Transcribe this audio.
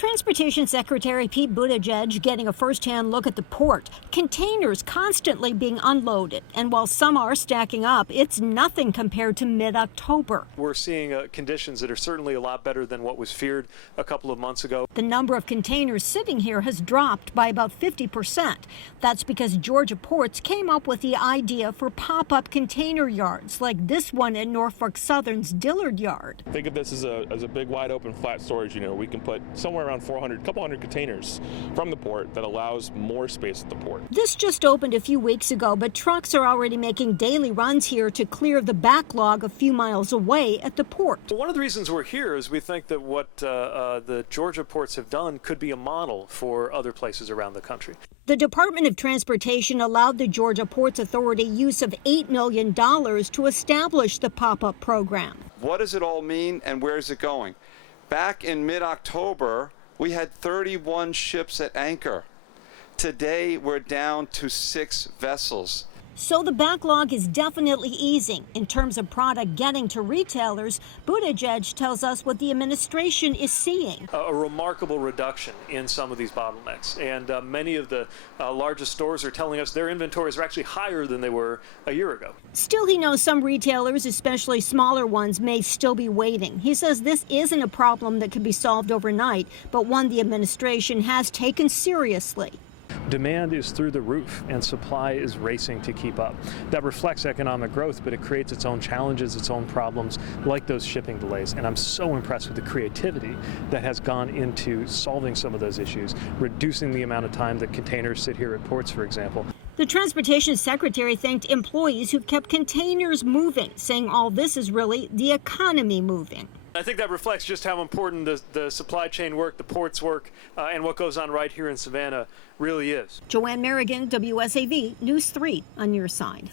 Transportation Secretary Pete Buttieieg getting a first-hand look at the port. Containers constantly being unloaded, and while some are stacking up, it's nothing compared to mid-October. We're seeing conditions that are certainly a lot better than what was feared a couple of months ago. The number of containers sitting here has dropped by about 50%. That's because Georgia ports came up with the idea for pop-up container yards, like this one at Norfolk Southern's Dillard Yard. Think of this as a big, wide open, flat storage unit. We can put somewhere around 400, couple hundred containers from the port that allows more space at the port. This just opened a few weeks ago, but trucks are already making daily runs here to clear the backlog a few miles away at the port. One of the reasons we're here is we think that what the Georgia ports have done could be a model for other places around the country. The Department of Transportation allowed the Georgia Ports Authority use of $8 million to establish the pop-up program. What does it all mean and where is it going? Back in mid-October, we had 31 ships at anchor. Today, we're down to 6 vessels. So the backlog is definitely easing. In terms of product getting to retailers, Buttieieg tells us what the administration is seeing. A remarkable reduction in some of these bottlenecks. And many of the largest stores are telling us their inventories are actually higher than they were a year ago. Still, he knows some retailers, especially smaller ones, may still be waiting. He says this isn't a problem that can be solved overnight, but one the administration has taken seriously. Demand is through the roof and supply is racing to keep up. That reflects economic growth, but it creates its own challenges, its own problems, like those shipping delays. And I'm so impressed with the creativity that has gone into solving some of those issues, reducing the amount of time that containers sit here at ports, for example. The Transportation Secretary thanked employees who've kept containers moving, saying all this is really the economy moving. I think that reflects just how important the supply chain work, the ports work, and what goes on right here in Savannah really is. Joanne Merrigan, WSAV News 3 on your side.